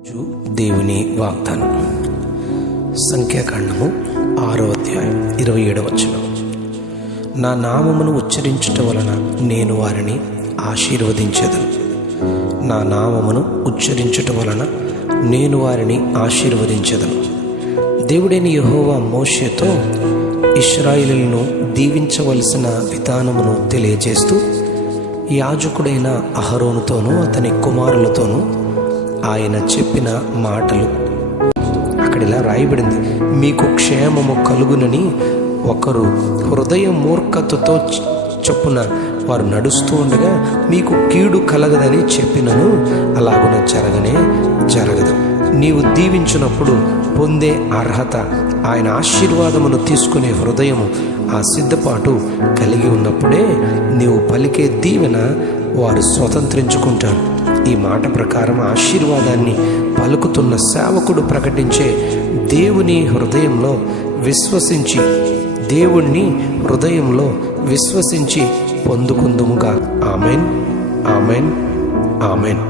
దేవుని వాగ్దానం. సంఖ్యాకాండము 6వ అధ్యాయం 27వ వచనం. నా నామమును ఉచ్చరించుట వలన నేను వారిని ఆశీర్వదించెదను. నా నామమును ఉచ్చరించుట వలన నేను వారిని ఆశీర్వదించెదను. దేవుడైన యెహోవా మోషేతో ఇశ్రాయేలును దీవించవలసిన విధానమును తెలియజేస్తూ యాజకుడైన అహరోనుతోనూ అతని కుమారులతోనూ ఆయన చెప్పిన మాటలు అక్కడ ఇలా రాయబడింది. మీకు క్షేమము కలుగునని ఒకరు హృదయ మూర్ఖతతో చొప్పున వారు నడుస్తూ ఉండగా మీకు కీడు కలగదని చెప్పినను అలాగున జరగదు. నీవు దీవించినప్పుడు పొందే అర్హత, ఆయన ఆశీర్వాదమును తీసుకునే హృదయము, ఆ సిద్ధపాటు కలిగి ఉన్నప్పుడే నీవు పలికే దీవెన వారు స్వతంత్రించుకుంటారు. ఈ మాట ప్రకారం ఆశీర్వాదాన్ని పలుకుతున్న సేవకుడు ప్రకటించే దేవుని హృదయంలో విశ్వసించి పొందుకుందుముగా. Amen, amen, amen.